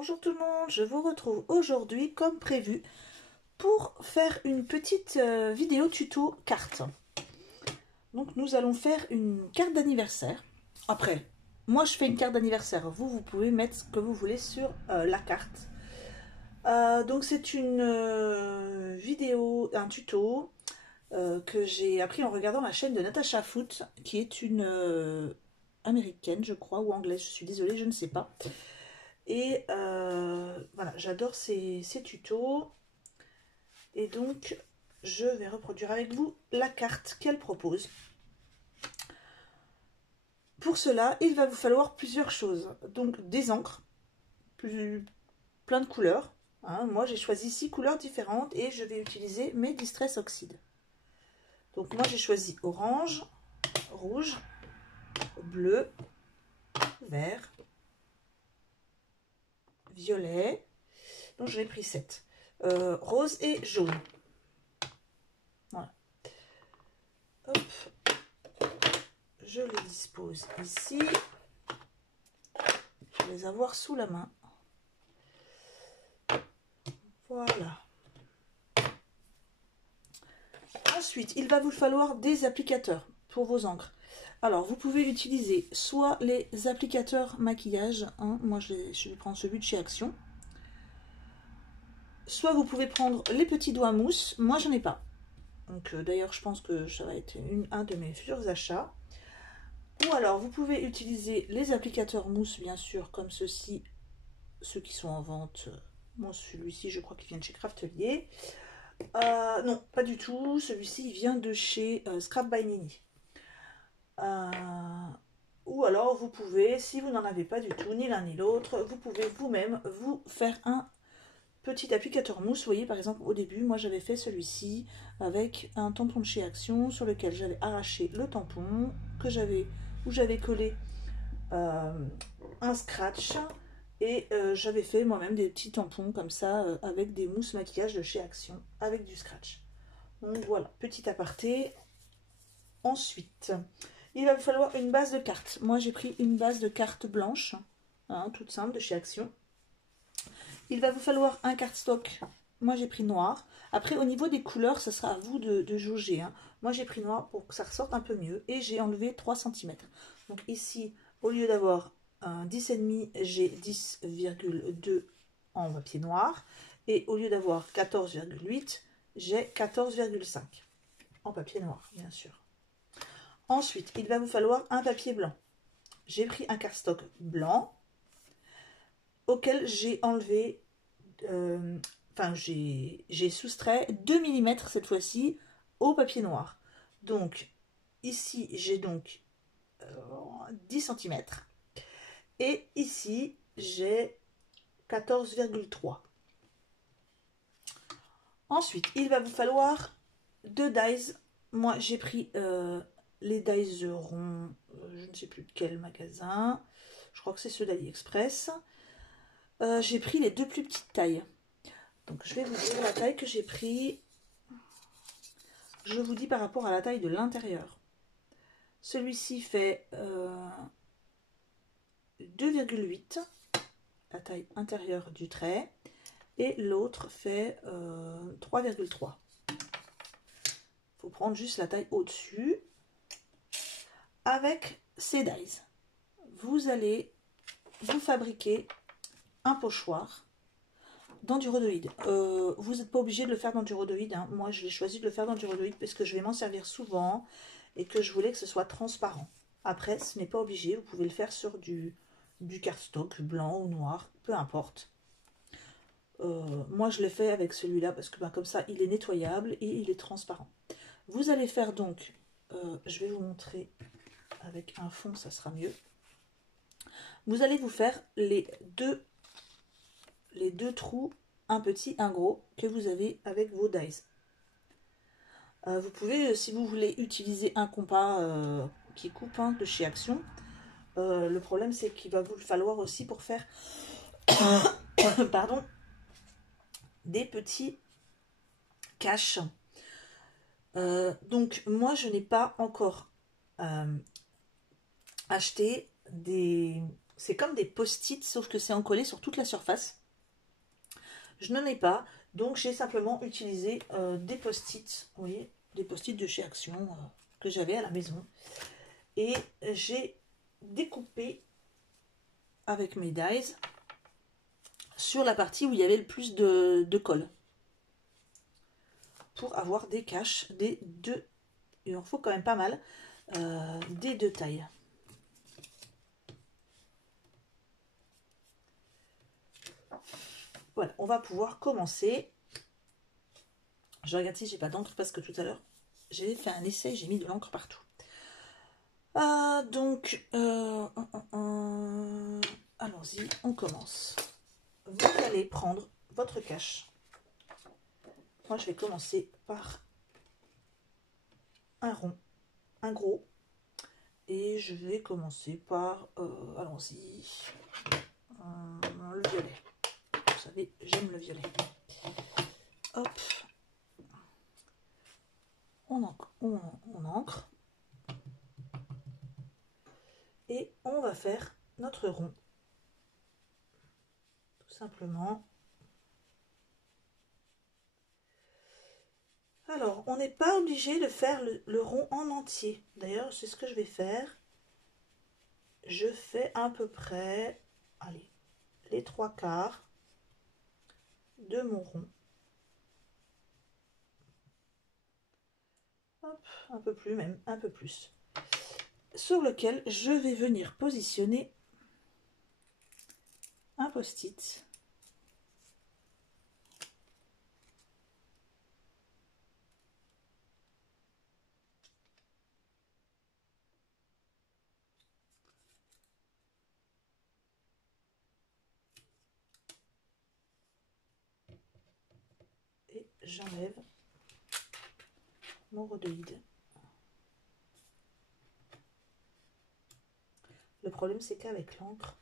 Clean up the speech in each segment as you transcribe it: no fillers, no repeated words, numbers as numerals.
Bonjour tout le monde, je vous retrouve aujourd'hui comme prévu pour faire une petite vidéo tuto carte. Donc nous allons faire une carte d'anniversaire. Après, moi je fais une carte d'anniversaire, vous pouvez mettre ce que vous voulez sur la carte. Donc c'est une vidéo, un tuto que j'ai appris en regardant la chaîne de Natasha Foot, qui est une américaine je crois, ou anglaise, je suis désolée, je ne sais pas. Et voilà, j'adore ces tutos. Et donc, je vais reproduire avec vous la carte qu'elle propose. Pour cela, il va vous falloir plusieurs choses. Donc, des encres, plein de couleurs. Hein. Moi, j'ai choisi 6 couleurs différentes et je vais utiliser mes Distress Oxide. Donc, moi, j'ai choisi orange, rouge, bleu, vert, violet. Donc, j'en ai pris 7. Rose et jaune. Voilà. Hop. Je les dispose ici. Je vais les avoir sous la main. Voilà. Ensuite, il va vous falloir des applicateurs pour vos encres. Alors, vous pouvez utiliser soit les applicateurs maquillage. Hein, moi, je vais prendre celui de chez Action. Soit vous pouvez prendre les petits doigts mousse. Moi, j'en ai pas. Donc, d'ailleurs, je pense que ça va être un de mes futurs achats. Ou alors, vous pouvez utiliser les applicateurs mousse, bien sûr, comme ceux-ci, ceux qui sont en vente. Moi, celui-ci, je crois qu'il vient de chez Craftelier. Non, pas du tout. Celui-ci, il vient de chez Scrap by Nini. Ou alors, vous pouvez, si vous n'en avez pas du tout, ni l'un ni l'autre, vous pouvez vous-même vous faire un petit applicateur mousse. Vous voyez, par exemple, au début, moi, j'avais fait celui-ci avec un tampon de chez Action sur lequel j'avais arraché le tampon où j'avais collé un scratch. Et j'avais fait moi-même des petits tampons comme ça avec des mousses maquillage de chez Action avec du scratch. Donc voilà, petit aparté. Ensuite, il va vous falloir une base de cartes. Moi j'ai pris une base de cartes blanche, hein, toute simple de chez Action. Il va vous falloir un cardstock. Moi j'ai pris noir. Après au niveau des couleurs, ce sera à vous de jauger. Hein. Moi j'ai pris noir pour que ça ressorte un peu mieux. Et j'ai enlevé 3 cm. Donc ici, au lieu d'avoir un 10,5, j'ai 10,2 en papier noir. Et au lieu d'avoir 14,8, j'ai 14,5 en papier noir, bien sûr. Ensuite, il va vous falloir un papier blanc. J'ai pris un cardstock blanc auquel j'ai enlevé, j'ai soustrait 2 mm cette fois-ci au papier noir. Donc, ici, j'ai donc 10 cm. Et ici, j'ai 14,3. Ensuite, il va vous falloir 2 dies. Moi, j'ai pris les dies ronds, je ne sais plus de quel magasin. Je crois que c'est ceux d'AliExpress. J'ai pris les 2 plus petites tailles. Donc, je vais vous dire la taille que j'ai pris. Je vous dis par rapport à la taille de l'intérieur. Celui-ci fait 2,8, la taille intérieure du trait. Et l'autre fait 3,3. Il faut prendre juste la taille au-dessus. Avec ces dies, vous allez vous fabriquer un pochoir dans du rhodoïde. Vous n'êtes pas obligé de le faire dans du rhodoïde. Hein. Moi, je l'ai choisi de le faire dans du rhodoïde parce que je vais m'en servir souvent et que je voulais que ce soit transparent. Après, ce n'est pas obligé. Vous pouvez le faire sur du cardstock blanc ou noir, peu importe. Moi je l'ai fait avec celui-là parce que comme ça il est nettoyable et il est transparent. Vous allez faire donc, je vais vous montrer avec un fond, ça sera mieux. Vous allez vous faire les deux trous, un petit, un gros, que vous avez avec vos dies. Vous pouvez, si vous voulez, utiliser un compas qui coupe hein, de chez Action. Le problème c'est qu'il va vous le falloir aussi pour faire pardon, des petits caches. Donc moi je n'ai pas encore acheté C'est comme des post-it, sauf que c'est encollé sur toute la surface. Je n'en ai pas, donc j'ai simplement utilisé des post-it, vous voyez, des post-it de chez Action que j'avais à la maison. Et j'ai découpé avec mes dies sur la partie où il y avait le plus de colle. Pour avoir des caches des deux, il en faut quand même pas mal, des deux tailles. Voilà, on va pouvoir commencer. Je regarde si j'ai pas d'encre parce que tout à l'heure j'ai fait un essai, j'ai mis de l'encre partout. Donc, allons-y, on commence. Vous allez prendre votre cache. Moi, je vais commencer par un rond, un gros. Et je vais commencer par, allons-y, le violet. Vous savez, j'aime le violet. Hop. On encre. Et on va faire notre rond. Tout simplement. Alors, on n'est pas obligé de faire le rond en entier. D'ailleurs, c'est ce que je vais faire. Je fais à peu près, allez, les 3/4 de mon rond. Hop, un peu plus même, un peu plus. Sur lequel je vais venir positionner un post-it. Et j'enlève mon rhodoïde. Le problème, c'est qu'avec l'encre,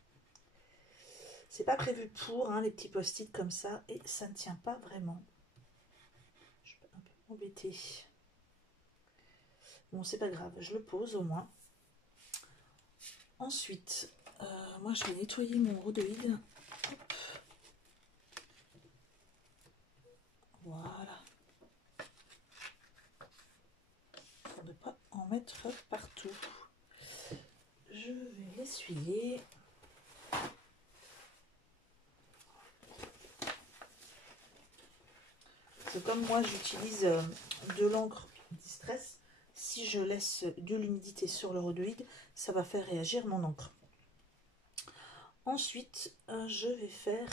c'est pas prévu pour les petits post-it comme ça et ça ne tient pas vraiment. Je peux un peu m'embêter. Bon, c'est pas grave, je le pose au moins. Ensuite, moi je vais nettoyer mon rhodoïde. Hop. Voilà. Pour ne pas en mettre partout. Je vais l'essuyer. C'est comme moi j'utilise de l'encre Distress. Si je laisse de l'humidité sur le rhodoïde, ça va faire réagir mon encre. Ensuite, je vais faire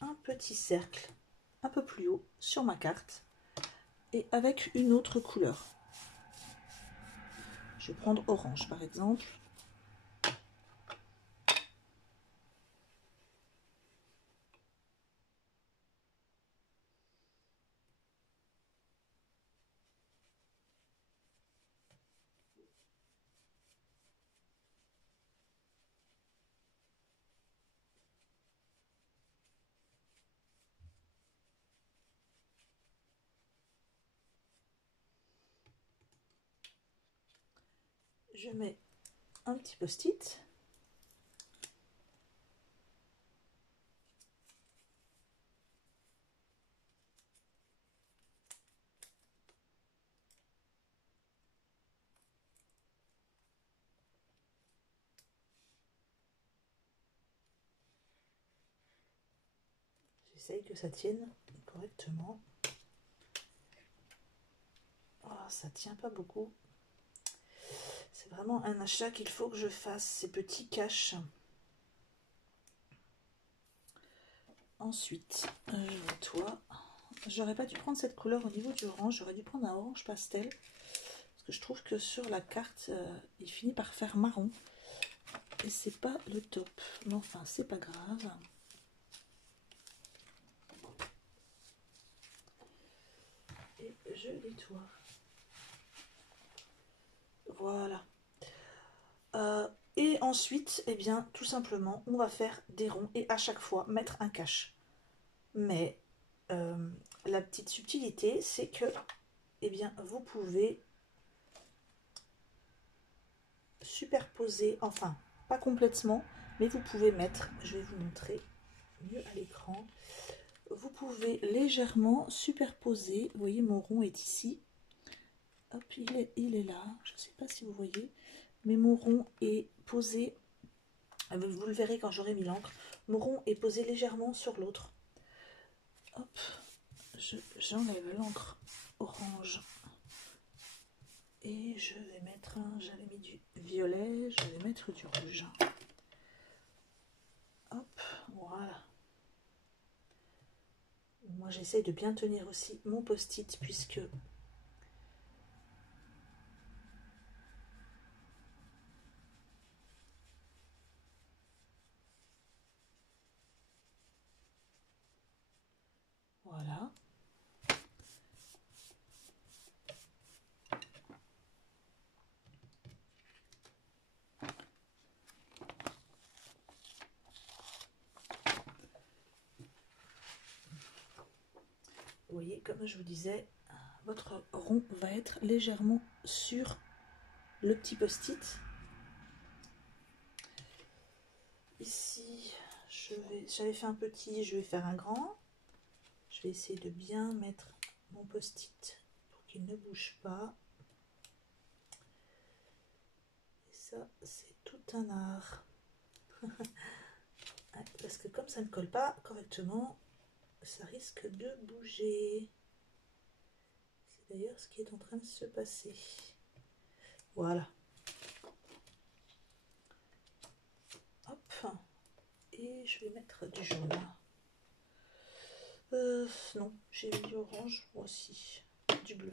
un petit cercle un peu plus haut sur ma carte et avec une autre couleur. Je vais prendre orange par exemple. Je mets un petit post-it. J'essaye que ça tienne correctement. Oh, ça tient pas beaucoup. C'est vraiment un achat qu'il faut que je fasse, ces petits caches. Ensuite, je nettoie. J'aurais pas dû prendre cette couleur au niveau du orange, j'aurais dû prendre un orange pastel. Parce que je trouve que sur la carte, il finit par faire marron. Et c'est pas le top. Mais enfin, c'est pas grave. Et je nettoie. Voilà. Et ensuite, eh bien, tout simplement, on va faire des ronds et à chaque fois mettre un cache. Mais la petite subtilité, c'est que, eh bien, vous pouvez superposer, enfin, pas complètement, mais vous pouvez mettre, je vais vous montrer mieux à l'écran, vous pouvez légèrement superposer, vous voyez mon rond est ici, hop, il est là, je ne sais pas si vous voyez, mais mon rond est posé, vous le verrez quand j'aurai mis l'encre, mon rond est posé légèrement sur l'autre. Hop, j'enlève l'encre orange et je vais mettre, j'avais mis du violet, je vais mettre du rouge. Hop, voilà. Moi j'essaye de bien tenir aussi mon post-it puisque voilà. Vous voyez, comme je vous disais, votre rond va être légèrement sur le petit post-it. Ici, j'avais fait un petit, je vais faire un grand. Je vais essayer de bien mettre mon post-it pour qu'il ne bouge pas. Et ça, c'est tout un art. Parce que comme ça ne colle pas correctement, ça risque de bouger. C'est d'ailleurs ce qui est en train de se passer. Voilà. Hop. Et je vais mettre du jaune. Non, j'ai mis du orange, moi aussi. Du bleu.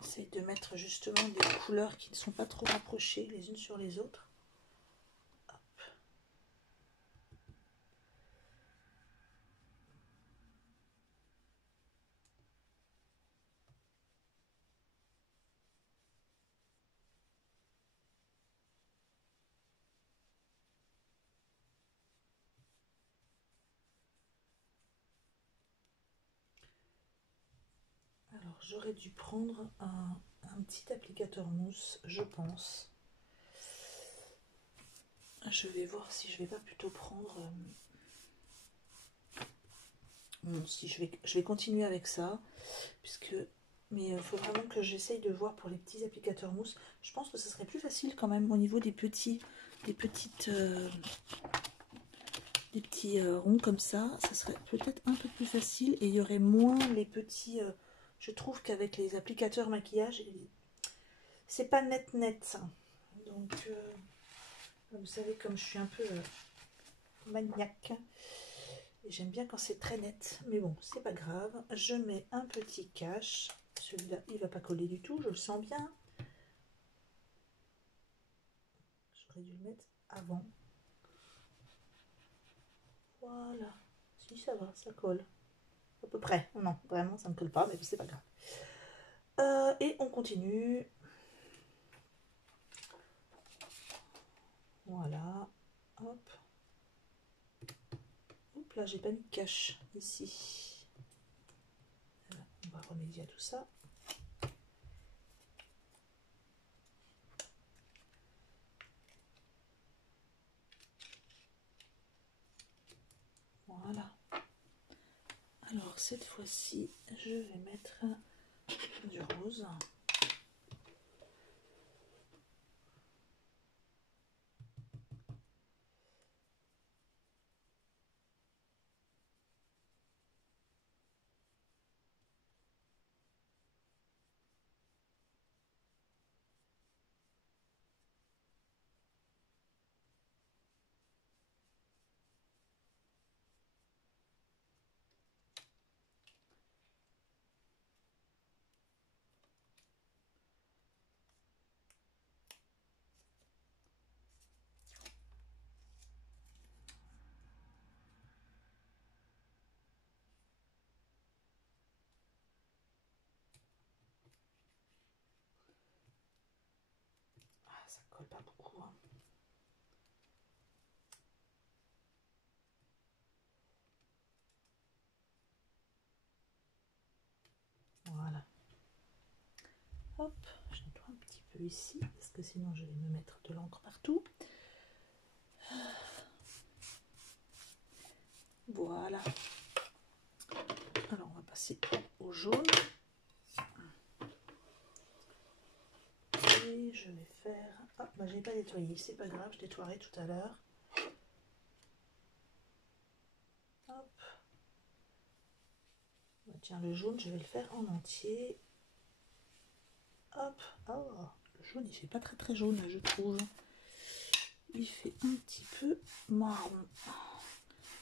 J'essaie de mettre justement des couleurs qui ne sont pas trop rapprochées les unes sur les autres. Hop. Alors j'aurais dû prendre un petit applicateur mousse, je pense. Je vais voir si je vais pas plutôt prendre... Non, si je vais continuer avec ça, puisque... Mais il faut vraiment que j'essaye de voir pour les petits applicateurs mousse. Je pense que ce serait plus facile quand même au niveau des petits ronds comme ça. Ça serait peut-être un peu plus facile et il y aurait moins les petits... je trouve qu'avec les applicateurs maquillage, c'est pas net net. Donc, vous savez, comme je suis un peu maniaque, et j'aime bien quand c'est très net. Mais bon, c'est pas grave. Je mets un petit cache. Celui-là, il va pas coller du tout, je le sens bien. J'aurais dû le mettre avant. Voilà. Si, ça va, ça colle. À peu près. Non, vraiment, ça ne colle pas, mais c'est pas grave. Et on continue. Voilà. Hop. Hop là, j'ai pas mis de cache ici. Voilà, on va remédier à tout ça. Voilà. Alors cette fois-ci, je vais mettre du rose. Ah, ça colle pas beaucoup. Hein. Voilà. Hop, je nettoie un petit peu ici, parce que sinon je vais me mettre de l'encre partout. Voilà. Alors on va passer au jaune. Et je vais faire... Ah, bah j'ai pas nettoyé, c'est pas grave, je nettoierai tout à l'heure. Hop. Bah, tiens, le jaune, je vais le faire en entier. Hop. Oh, le jaune, il fait pas très jaune, je trouve. Il fait un petit peu marron.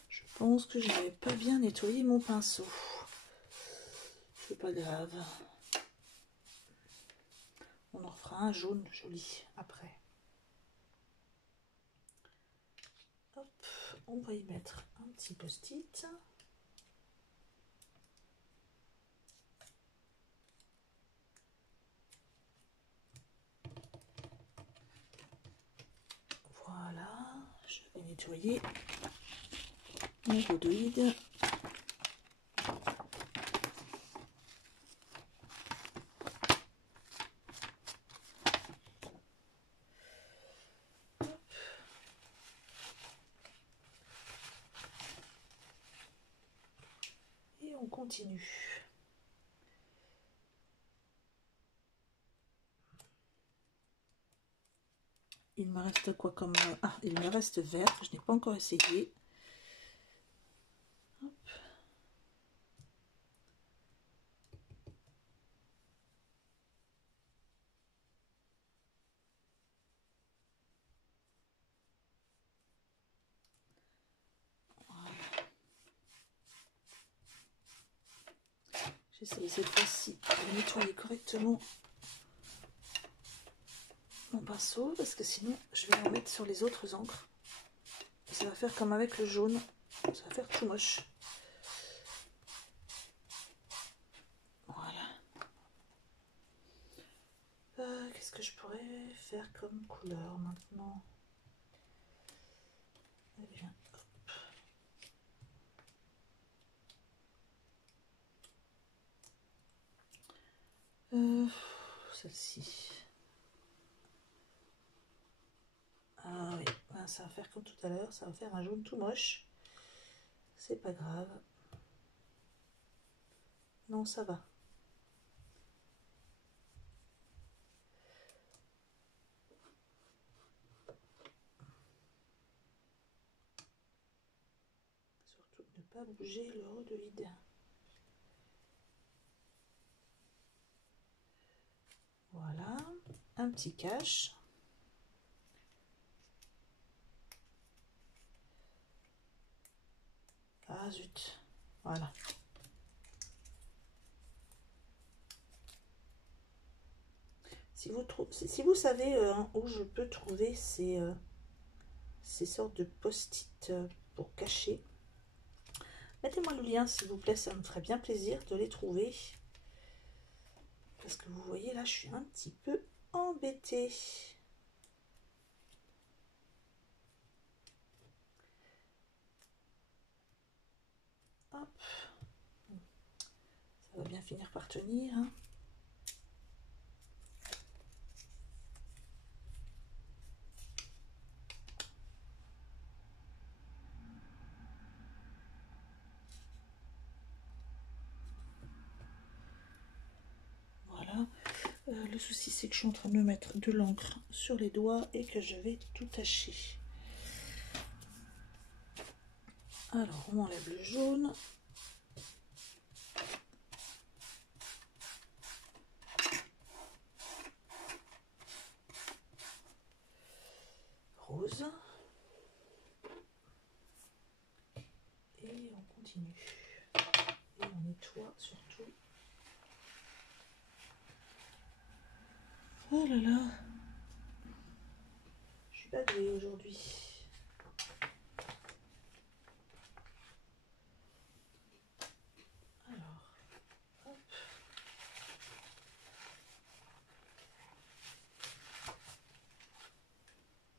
Je pense que je n'avais pas bien nettoyé mon pinceau. C'est pas grave. On en fera un jaune joli après. Hop, on va y mettre un petit post-it. Voilà, je vais nettoyer mon rhodoïde. Et on continue. Il me reste quoi comme... Ah, il me reste vert, je n'ai pas encore essayé. Hop. J'essaie cette fois-ci de nettoyer correctement mon pinceau parce que sinon je vais en mettre sur les autres encres. Et ça va faire comme avec le jaune, ça va faire tout moche. Voilà. Qu'est-ce que je pourrais faire comme couleur maintenant? Eh bien, celle-ci. Ah oui, ça va faire comme tout à l'heure, ça va faire un jaune tout moche. C'est pas grave. Non, ça va. Surtout ne pas bouger le rhodoïde. Voilà, un petit cache. Ah zut, voilà. Si vous savez où je peux trouver ces sortes de post-it pour cacher, mettez-moi le lien s'il vous plaît, ça me ferait bien plaisir de les trouver. Parce que vous voyez là, je suis un petit peu embêtée. Hop. Ça va bien finir par tenir. Hein. Voilà. Le souci, c'est que je suis en train de me mettre de l'encre sur les doigts et que je vais tout tacher. Alors, on enlève le jaune. Rose. Et on continue. Et on nettoie surtout. Oh là là. Je suis pas douée aujourd'hui.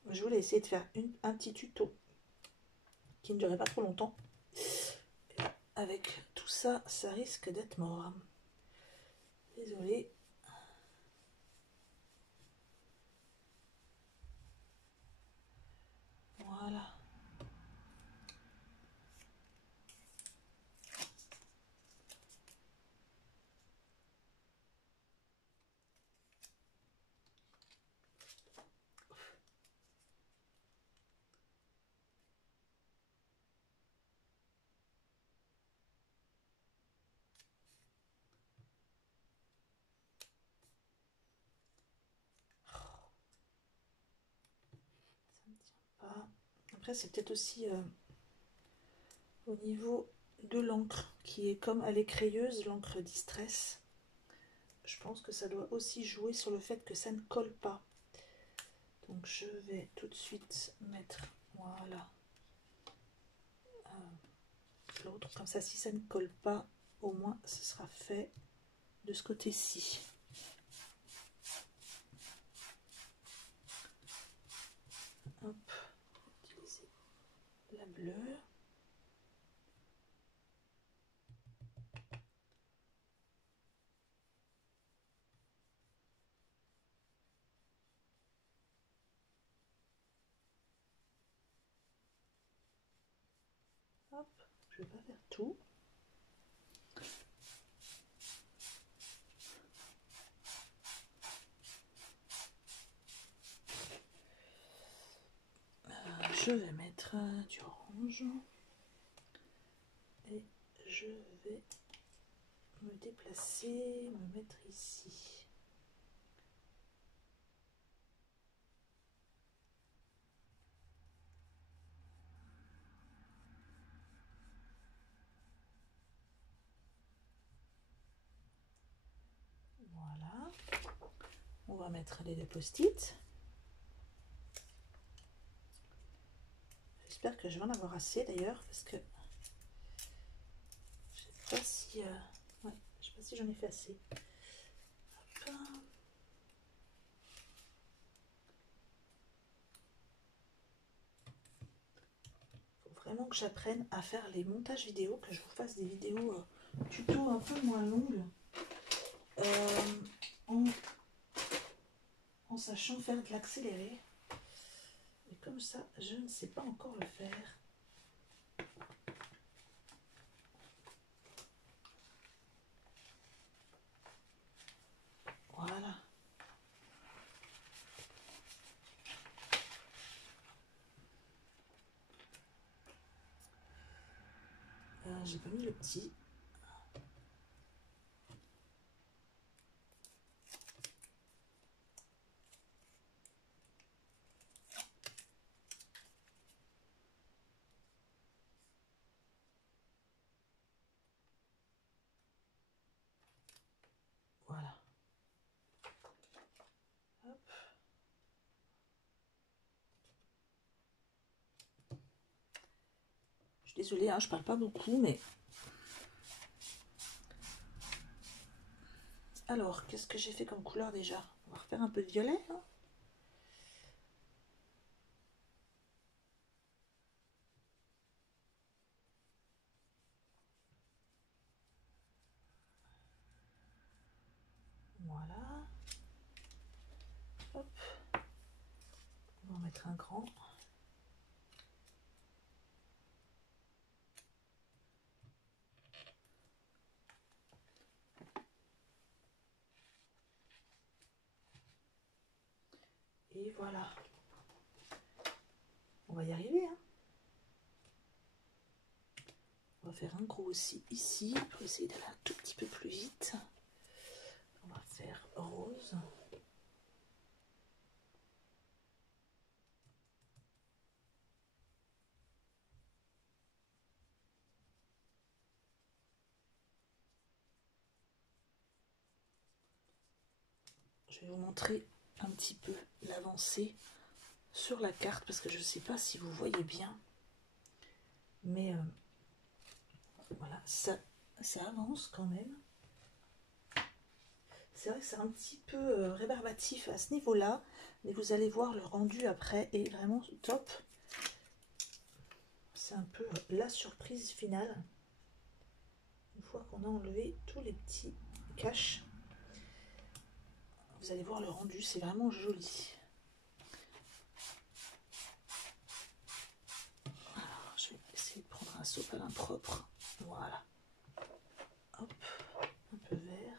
Je voulais essayer de faire un petit tuto qui ne durait pas trop longtemps. Avec tout ça, ça risque d'être mort. Désolée. Voilà. Après, c'est peut-être aussi au niveau de l'encre, qui est comme elle est crayeuse, l'encre Distress. Je pense que ça doit aussi jouer sur le fait que ça ne colle pas. Donc je vais tout de suite mettre, voilà, l'autre. Comme ça, si ça ne colle pas, au moins ce sera fait de ce côté-ci. Hop, utiliser la bleue. Hop, je vais pas faire tout. Je vais mettre du orange et je vais me déplacer, me mettre ici. Voilà. On va mettre les post-it. J'espère que je vais en avoir assez d'ailleurs, parce que je sais pas si, ouais, je sais pas si j'en ai fait assez. Hop. Faut vraiment que j'apprenne à faire les montages vidéo, que je vous fasse des vidéos tuto un peu moins longues, en sachant faire de l'accéléré. Et comme ça, je ne sais pas encore le faire. Voilà. J'ai pas mis le petit. Voilà. Hop. Je suis désolée, hein, je parle pas beaucoup, mais... Alors, qu'est-ce que j'ai fait comme couleur déjà? On va refaire un peu de violet, hein. Voilà. Hop. On va en mettre un grand. Et voilà. On va y arriver, hein. On va faire un gros aussi ici pour essayer d'aller un tout petit peu plus vite. On va faire rose. Je vais vous montrer un petit peu l'avancée sur la carte parce que je ne sais pas si vous voyez bien. Mais voilà, ça avance quand même. C'est vrai que c'est un petit peu rébarbatif à ce niveau-là, mais vous allez voir le rendu après est vraiment top. C'est un peu la surprise finale. Une fois qu'on a enlevé tous les petits caches, vous allez voir le rendu, c'est vraiment joli. Alors, je vais essayer de prendre un sopalin propre. Voilà. Hop, un peu vert.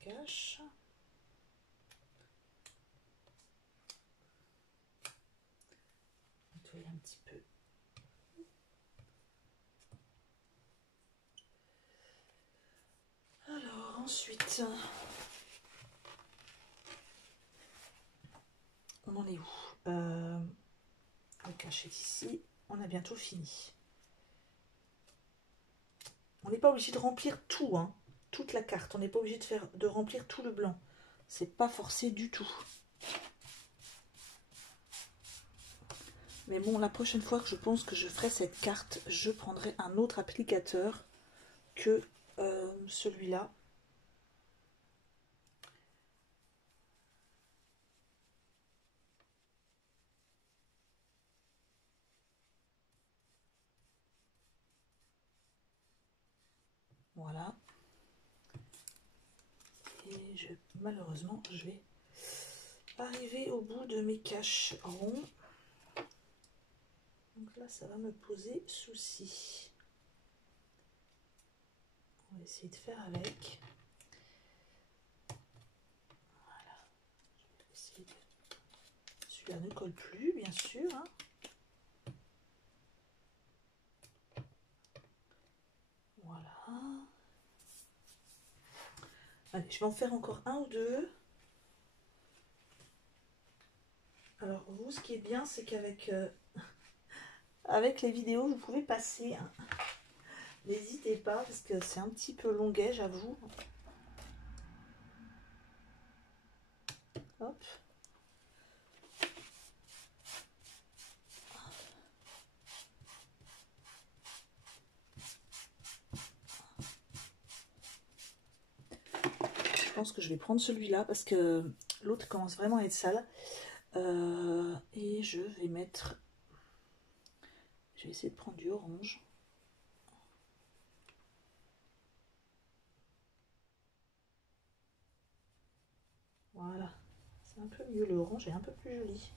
cache. Nettoyer un petit peu. Alors ensuite, on en est où? Le cache est ici. On a bientôt fini. On n'est pas obligé de remplir tout, hein, toute la carte. On n'est pas obligé de remplir tout le blanc. C'est pas forcé du tout. Mais bon, la prochaine fois que je pense que je ferai cette carte, je prendrai un autre applicateur que celui-là. Voilà. Et malheureusement, je vais arriver au bout de mes caches ronds. Donc là, ça va me poser souci. On va essayer de faire avec. Voilà. Je vais essayer de... Celui-là ne colle plus, bien sûr. Hein. Voilà. Allez, je vais en faire encore un ou deux. Alors vous, ce qui est bien, c'est qu'avec avec les vidéos, vous pouvez passer. Hein. N'hésitez pas, parce que c'est un petit peu longuet, j'avoue. Hop. Je pense que je vais prendre celui-là, parce que l'autre commence vraiment à être sale. Et je vais mettre... Je vais essayer de prendre du orange. Voilà. C'est un peu mieux. Le orange est un peu plus joli.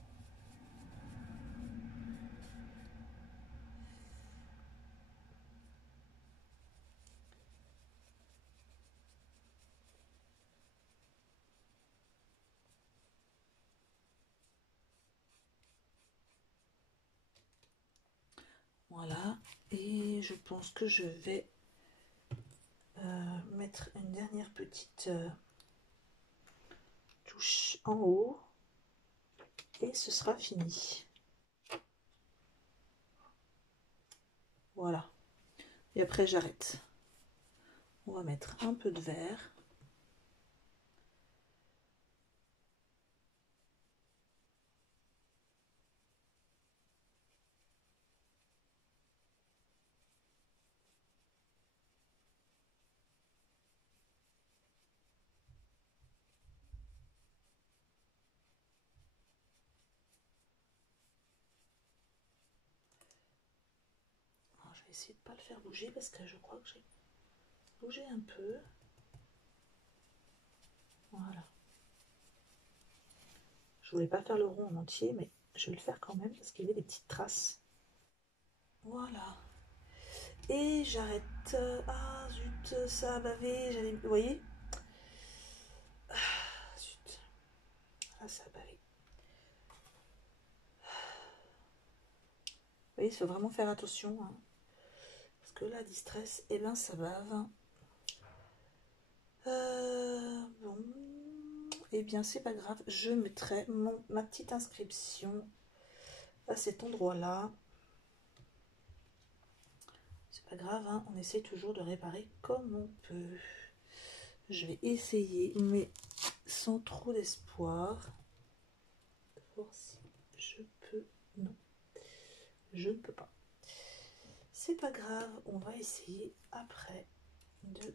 Voilà. Et je pense que je vais mettre une dernière petite touche en haut. Et ce sera fini. Voilà. Et après j'arrête. On va mettre un peu de vert. Alors, je vais essayer de ne pas le faire bouger parce que je crois que j'ai bougé un peu. Voilà. Je voulais pas faire le rond en entier, mais je vais le faire quand même parce qu'il y avait des petites traces. Voilà. Et j'arrête. Ah zut, ça a bavé. Vous voyez? Ah, zut. Ah, ça a bavé. Vous voyez, il faut vraiment faire attention. Hein. Parce que la distress, eh ben, ça bave. Bon. Eh bien, c'est pas grave. Je mettrai ma petite inscription à cet endroit-là. C'est pas grave, hein, on essaie toujours de réparer comme on peut. Je vais essayer, mais sans trop d'espoir. Voir si je peux. Non, je ne peux pas. C'est pas grave, on va essayer après de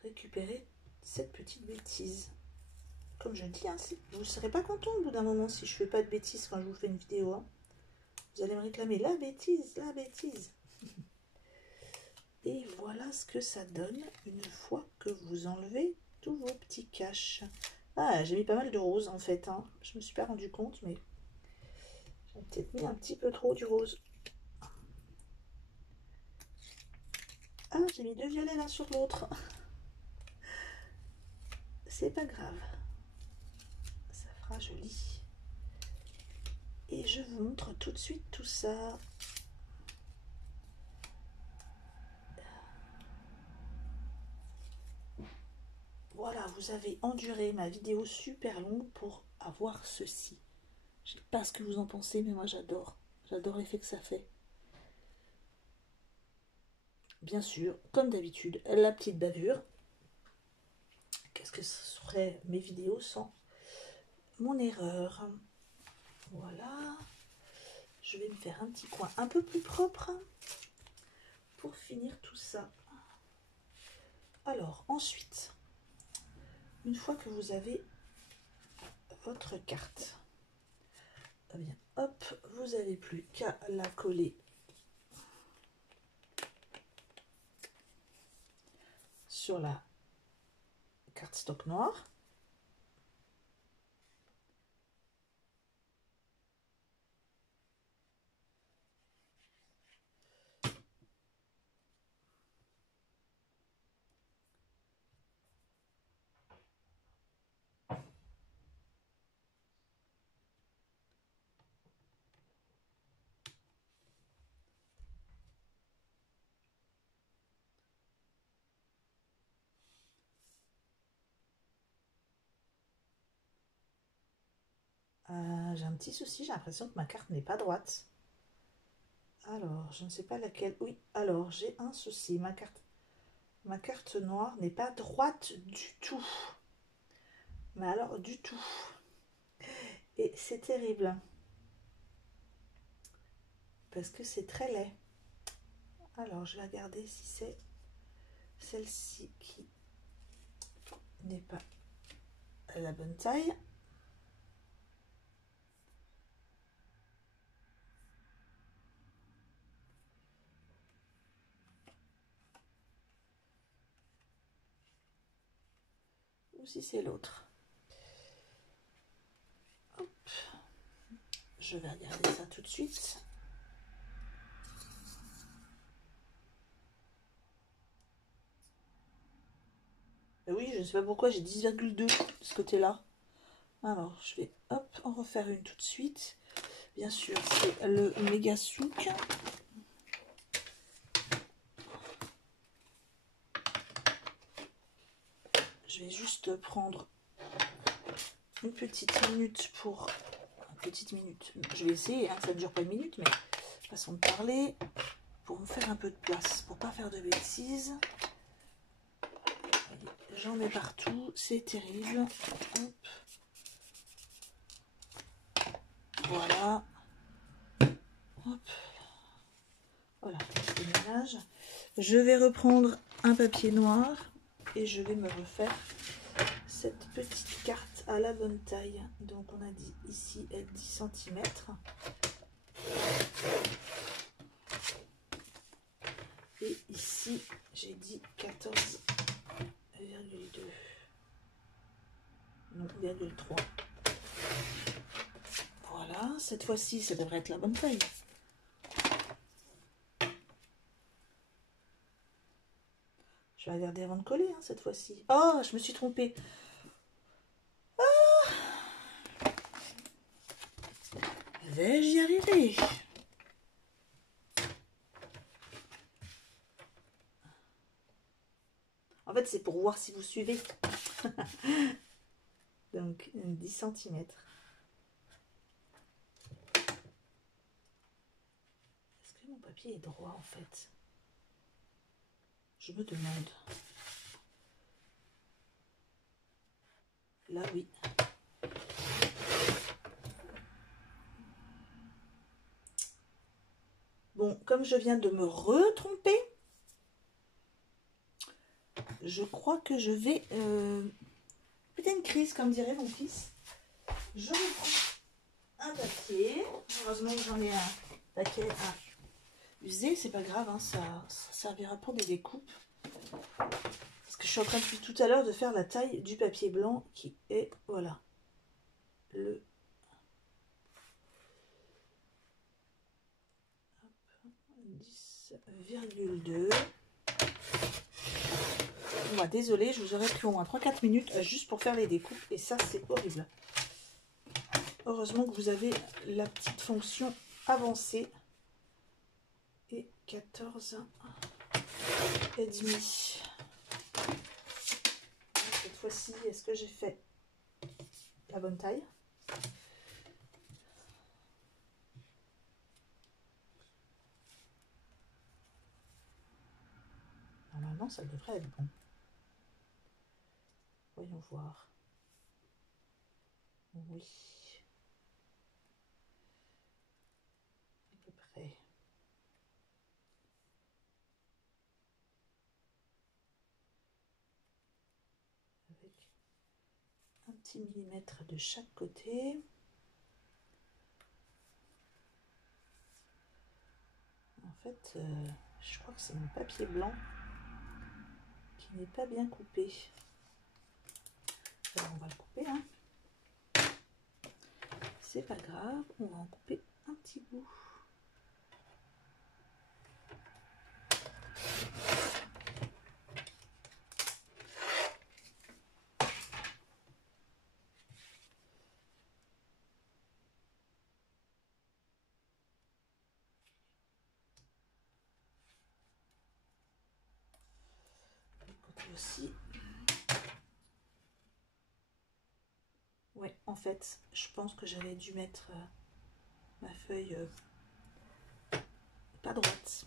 récupérer cette petite bêtise. Comme je dis, hein, vous ne serez pas content au bout d'un moment si je fais pas de bêtises quand je vous fais une vidéo. Hein. Vous allez me réclamer la bêtise, la bêtise. Et voilà ce que ça donne une fois que vous enlevez tous vos petits caches. Ah, j'ai mis pas mal de rose en fait. Hein. Je me suis pas rendu compte, mais j'ai peut-être mis un petit peu trop du rose. Ah, j'ai mis deux violets l'un sur l'autre. c'est pas grave, ça fera joli. Et je vous montre tout de suite tout ça. Voilà, vous avez enduré ma vidéo super longue pour avoir ceci. Je sais pas ce que vous en pensez, mais moi j'adore. J'adore l'effet que ça fait. Bien sûr, comme d'habitude, la petite bavure. Qu'est-ce que ce serait mes vidéos sans mon erreur? Voilà. Je vais me faire un petit coin un peu plus propre pour finir tout ça. Alors, ensuite, une fois que vous avez votre carte, eh bien, hop, vous n'avez plus qu'à la coller sur la carte stock noire. J'ai un petit souci, j'ai l'impression que ma carte n'est pas droite. Alors, je ne sais pas laquelle. Oui, alors j'ai un souci. Ma carte noire n'est pas droite du tout. Mais alors, du tout. Et c'est terrible. Parce que c'est très laid. Alors, je vais regarder si c'est celle-ci qui n'est pas à la bonne taille. Ou si c'est l'autre. Je vais regarder ça tout de suite. Et oui, je ne sais pas pourquoi j'ai 10,2 de ce côté-là. Alors, je vais hop en refaire une tout de suite. Bien sûr, c'est le méga souk. Je vais juste prendre une petite minute pour... Petite minute. Je vais essayer, hein, ça ne dure pas une minute, mais façon de parler, pour me faire un peu de place, pour pas faire de bêtises. J'en mets partout, c'est terrible. Hop. Voilà. Hop. Voilà, c'est le ménage. Je vais reprendre un papier noir et je vais me refaire cette petite carte à la bonne taille. Donc on a dit ici 10 cm. Et ici j'ai dit 14,2. Non, 0,3. Voilà, cette fois-ci ça devrait être la bonne taille. Je vais regarder avant de coller, hein, cette fois-ci. Oh, je me suis trompée. Ah, vais-je y arriver? En fait, c'est pour voir si vous suivez. Donc, 10 cm. Est-ce que mon papier est droit, en fait? Je me demande. Là, oui. Bon, comme je viens de me retromper, je crois que je vais... Putain, une crise, comme dirait mon fils. Je reprends un papier. Heureusement que j'en ai un paquet à user. C'est pas grave, hein, ça servira pour des découpes. Parce que je suis en train depuis tout à l'heure de faire la taille du papier blanc qui est, voilà, le 10,2. moi, désolée, je vous aurais pris au moins 3-4 minutes juste pour faire les découpes. Et ça, c'est horrible. Heureusement que vous avez la petite fonction avancée. Et 14 et demi. Cette fois-ci, est-ce que j'ai fait la bonne taille? Normalement, ça devrait être bon. Voyons voir. Oui. À peu près. Avec un petit millimètre de chaque côté. En fait, je crois que c'est mon papier blanc qui n'est pas bien coupé. Alors, on va le couper, hein. C'est pas grave, on va en couper un petit bout. Aussi. Ouais, en fait, je pense que j'avais dû mettre ma feuille pas droite.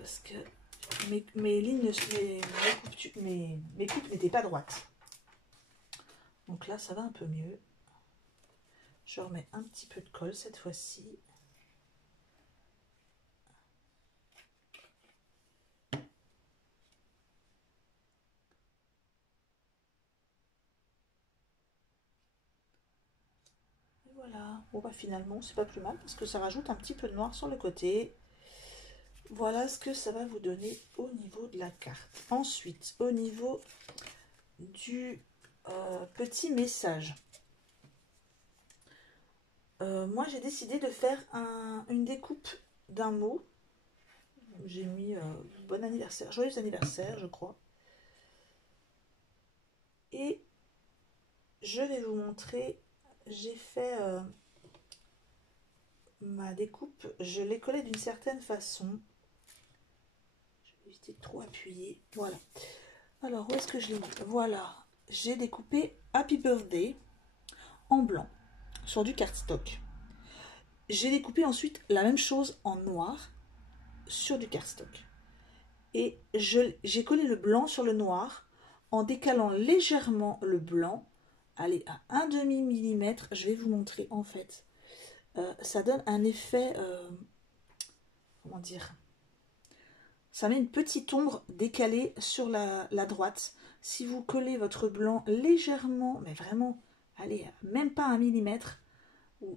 Parce que mes lignes, mes coupes n'étaient pas droites. Donc là, ça va un peu mieux. Je remets un petit peu de colle cette fois-ci. Voilà, bon bah finalement c'est pas plus mal parce que ça rajoute un petit peu de noir sur le côté. Voilà ce que ça va vous donner au niveau de la carte. Ensuite, au niveau du petit message. Moi j'ai décidé de faire une découpe d'un mot. J'ai mis bon anniversaire, joyeux anniversaire je crois. Et je vais vous montrer, j'ai fait ma découpe, je l'ai collée d'une certaine façon. Je vais éviter de trop appuyer. Voilà. Alors, où est-ce que je l'ai mis? Voilà. J'ai découpé Happy Birthday en blanc sur du cardstock. J'ai découpé ensuite la même chose en noir sur du cardstock. Et j'ai collé le blanc sur le noir en décalant légèrement le blanc. Allez, à 1,5 mm, je vais vous montrer en fait. Ça donne un effet, comment dire, ça met une petite ombre décalée sur la droite. Si vous collez votre blanc légèrement, mais vraiment, allez, même pas 1 mm, ou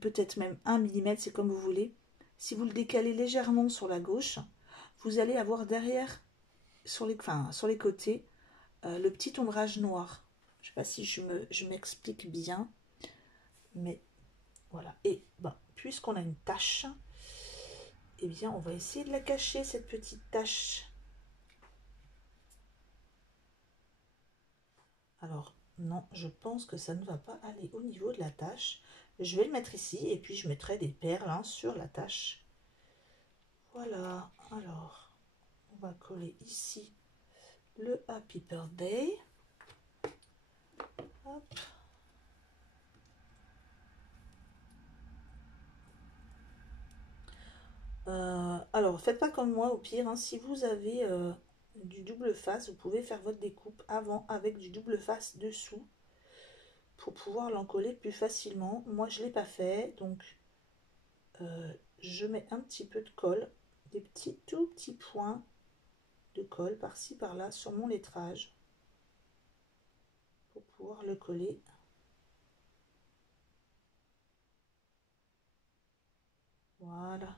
peut-être même 1 mm, c'est comme vous voulez. Si vous le décalez légèrement sur la gauche, vous allez avoir derrière, sur les côtés, le petit ombrage noir. Je ne sais pas si je m'explique bien, mais voilà. Et bon, puisqu'on a une tache, eh bien, on va essayer de la cacher, cette petite tache. Alors, non, je pense que ça ne va pas aller au niveau de la tache. Je vais le mettre ici et puis je mettrai des perles hein, sur la tache. Voilà, alors, on va coller ici le Happy Birthday. Hop. Alors, faites pas comme moi au pire, hein, si vous avez du double face, vous pouvez faire votre découpe avant avec du double face dessous pour pouvoir l'encoller plus facilement. Moi, je ne l'ai pas fait, donc je mets un petit peu de colle, des tout petits points de colle par-ci par-là sur mon lettrage pour pouvoir le coller. Voilà.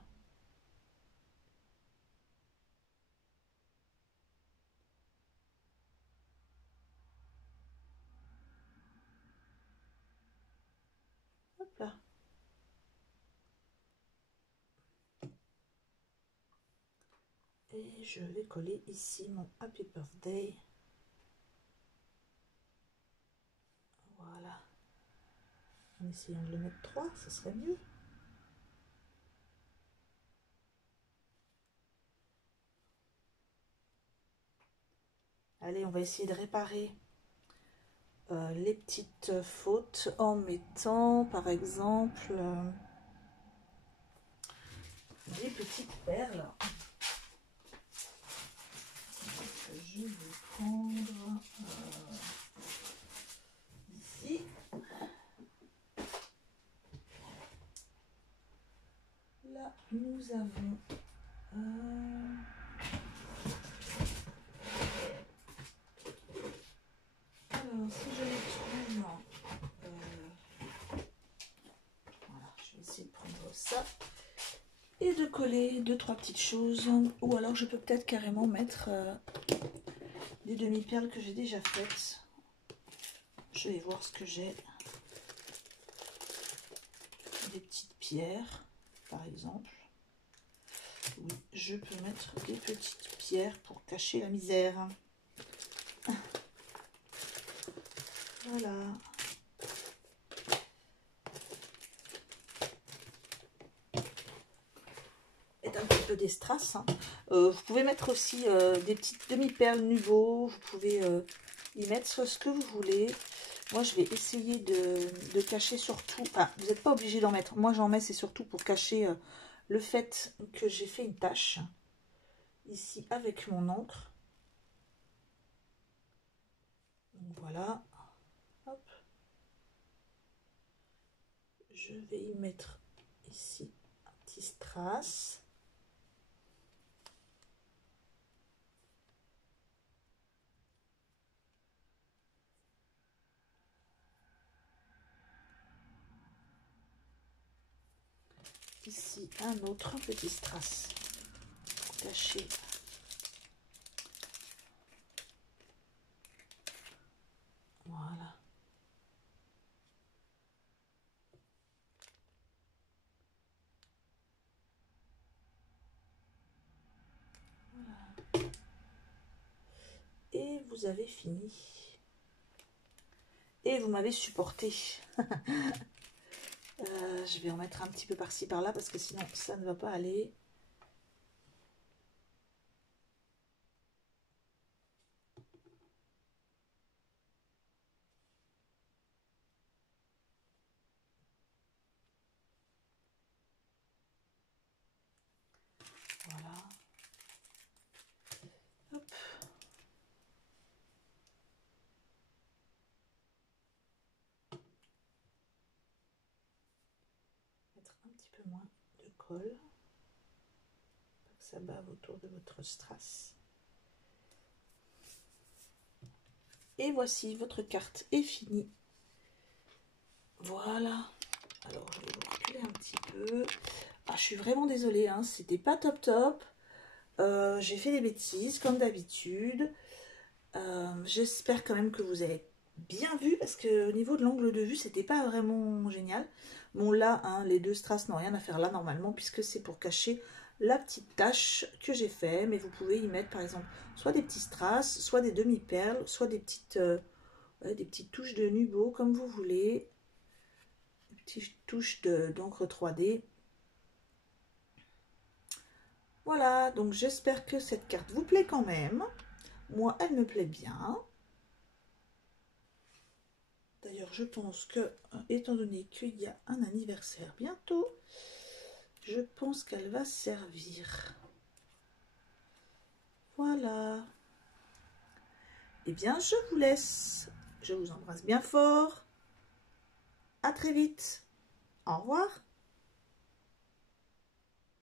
Hop là. Et je vais coller ici mon Happy Birthday. Voilà. En essayant de le mettre 3, ce serait mieux. Allez, on va essayer de réparer les petites fautes en mettant par exemple des petites perles. Je vais prendre ici. Là, nous avons alors, si je les trouve, voilà, je vais essayer de prendre ça et de coller 2-3 petites choses. Ou alors, je peux peut-être carrément mettre des demi-perles que j'ai déjà faites. Je vais voir ce que j'ai. Des petites pierres, par exemple. Oui, je peux mettre des petites pierres pour cacher la misère. Voilà. Et un petit peu des strass. Hein. Vous pouvez mettre aussi des petites demi-perles Nubo. Vous pouvez y mettre ce que vous voulez. Moi, je vais essayer de cacher surtout... Enfin, vous n'êtes pas obligé d'en mettre. Moi, j'en mets, c'est surtout pour cacher le fait que j'ai fait une tache. Ici, avec mon encre. Donc, voilà. Hop. Je vais y mettre ici un petit strass. Ici un autre petit strass pour cacher. Voilà. Voilà. Et vous avez fini. Et vous m'avez supporté. Je vais en mettre un petit peu par-ci par-là parce que sinon ça ne va pas aller. Voilà. Hop. Mettre un petit peu moins de colle. Pour que ça bave autour de votre strass. Et voici, votre carte est finie. Voilà. Alors, je vais vous reculer un petit peu. Ah, je suis vraiment désolée, hein, c'était pas top top. J'ai fait des bêtises, comme d'habitude. J'espère quand même que vous avez bien vu, parce que au niveau de l'angle de vue, c'était pas vraiment génial. Bon, là, hein, les deux strass n'ont rien à faire là, normalement, puisque c'est pour cacher la petite tache que j'ai fait. Mais vous pouvez y mettre, par exemple, soit des petits strass, soit des demi-perles, soit des petites touches de Nubo, comme vous voulez. Des petites touches d'encre 3D. Voilà, donc j'espère que cette carte vous plaît quand même. Moi, elle me plaît bien. D'ailleurs, je pense que, étant donné qu'il y a un anniversaire bientôt, je pense qu'elle va servir. Voilà. Eh bien, je vous laisse. Je vous embrasse bien fort. À très vite. Au revoir.